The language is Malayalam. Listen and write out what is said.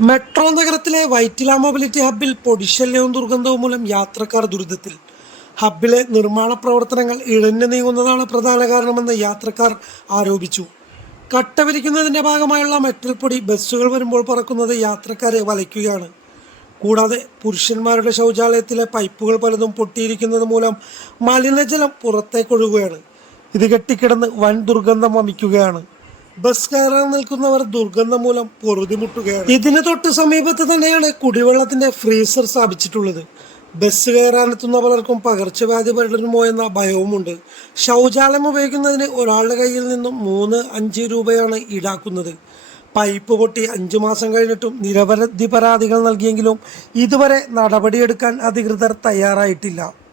മെട്രോ നഗരത്തിലെ വൈറ്റില മൊബിലിറ്റി ഹബ്ബിൽ പൊടിശല്യവും ദുർഗന്ധവും മൂലം യാത്രക്കാർ ദുരിതത്തിൽ. ഹബ്ബിലെ നിർമ്മാണ പ്രവർത്തനങ്ങൾ ഇഴഞ്ഞു നീങ്ങുന്നതാണ് പ്രധാന കാരണമെന്ന് യാത്രക്കാർ ആരോപിച്ചു. കട്ടവിരിക്കുന്നതിന്റെ ഭാഗമായുള്ള മെട്രൽ പൊടി ബസ്സുകൾ വരുമ്പോൾ പറക്കുന്നത് യാത്രക്കാരെ വലയ്ക്കുകയാണ്. കൂടാതെ പുരുഷന്മാരുടെ ശൗചാലയത്തിലെ പൈപ്പുകൾ പലതും പൊട്ടിയിരിക്കുന്നത് മൂലം മലിനജലം പുറത്തേക്കൊഴുകുകയാണ്. ഇത് കെട്ടിക്കിടന്ന് വൻ ദുർഗന്ധം വമിക്കുകയാണ്. ബസ് കയറാൻ നിൽക്കുന്നവർ ദുർഗന്ധം മൂലം പൊറുതിമുട്ടുകയാണ്. ഇതിന് തൊട്ട് സമീപത്ത് തന്നെയാണ് കുടിവെള്ളത്തിന്റെ ഫ്രീസർ സ്ഥാപിച്ചിട്ടുള്ളത്. ബസ് കയറാനെത്തുന്ന പലർക്കും പകർച്ചവ്യാധി പടരുമോ എന്ന ഭയവുമുണ്ട്. ശൗചാലയം ഉപയോഗിക്കുന്നതിന് ഒരാളുടെ കയ്യിൽ നിന്നും മൂന്ന് അഞ്ച് രൂപയാണ് ഈടാക്കുന്നത്. പൈപ്പ് പൊട്ടി അഞ്ചു മാസം കഴിഞ്ഞിട്ടും നിരവധി പരാതികൾ നൽകിയെങ്കിലും ഇതുവരെ നടപടിയെടുക്കാൻ അധികൃതർ തയ്യാറായിട്ടില്ല.